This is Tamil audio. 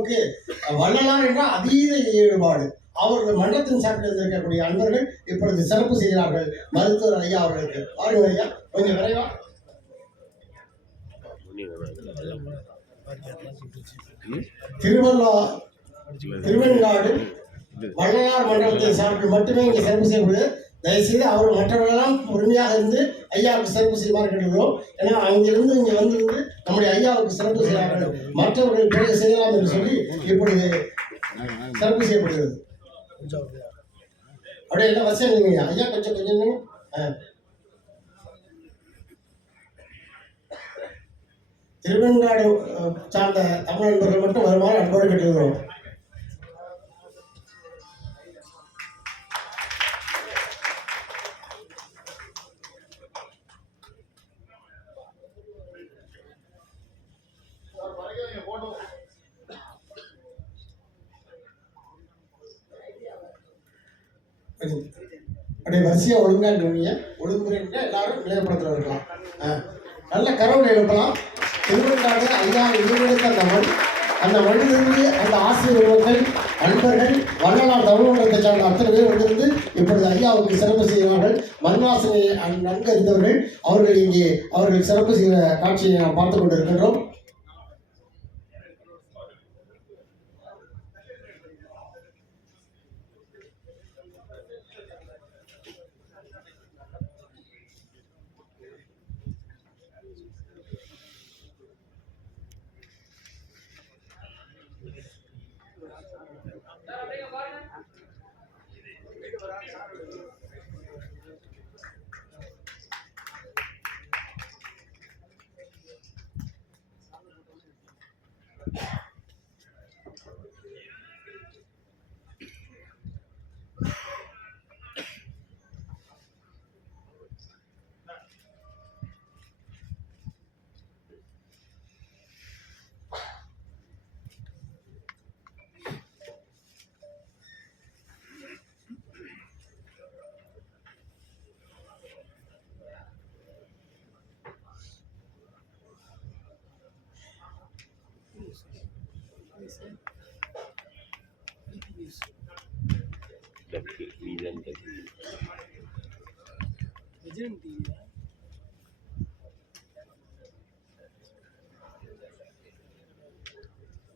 ஐயாவுக்கு வள்ளலார் என்ற அதீத ஈடுபாடு. அவர்கள் மன்றத்தின் சார்பில் இருக்கக்கூடிய அன்பர்கள் இப்பொழுது சிறப்பு செய்கிறார்கள் மருத்துவர் ஐயா அவர்களுக்கு. பாருங்கள் ஐயா, கொஞ்சம் விரைவா. திருவெண்காடு வள்ளலார் மன்றத்தின் சார்பில் மட்டுமே இங்கே சிறப்பு செய்யப்படுது. தயவுசெய்து அவர் மற்றவர்களெல்லாம் பொறுமையாக இருந்து ஐயாவுக்கு சிறப்பு செய்யுமாறு கேட்டுக்கிறோம். ஏன்னா அங்கிருந்து இங்கே வந்திருந்து நம்முடைய ஐயாவுக்கு சிறப்பு செய்கிறார்கள், மற்றவர்கள் பிறகு செய்யலாம் என்று சொல்லி இப்பொழுது சிறப்பு செய்யப்படுகிறது. அப்படியே எல்லாம் வசதி இல்லைங்க ஐயா, கொஞ்சம் கொஞ்சம் திருவெண்காடு சார்ந்த தமிழ் நண்பர்கள் மட்டும் வருமாறு அன்போடு கேட்டுக்கிறோம். அப்படியே வரிசையாக ஒழுங்காக இருந்தீங்க. ஒழுங்குமுறைங்க எல்லாரும் நிலையப்படுத்த இருக்கலாம். நல்ல கரவுல எழுப்பலாம். திருவெண்காடு ஐயா எழுதியெடுத்த அந்த மண்ணிலிருந்து அந்த ஆசிரியர் மக்கள் நண்பர்கள் வள்ளலார் தமிழ்மன்றத்தை சார்ந்த அத்தனை பேர் வந்திருந்து இப்பொழுது ஐயாவுக்கு சிறப்பு செய்கிறார்கள். மண்வாசனை நன்கு அறிந்தவர்கள் அவர்கள் இங்கே அவர்கள் சிறப்பு செய்கிற காட்சியை நாம் பார்த்து கொண்டு இருக்கின்றோம். Vision TV.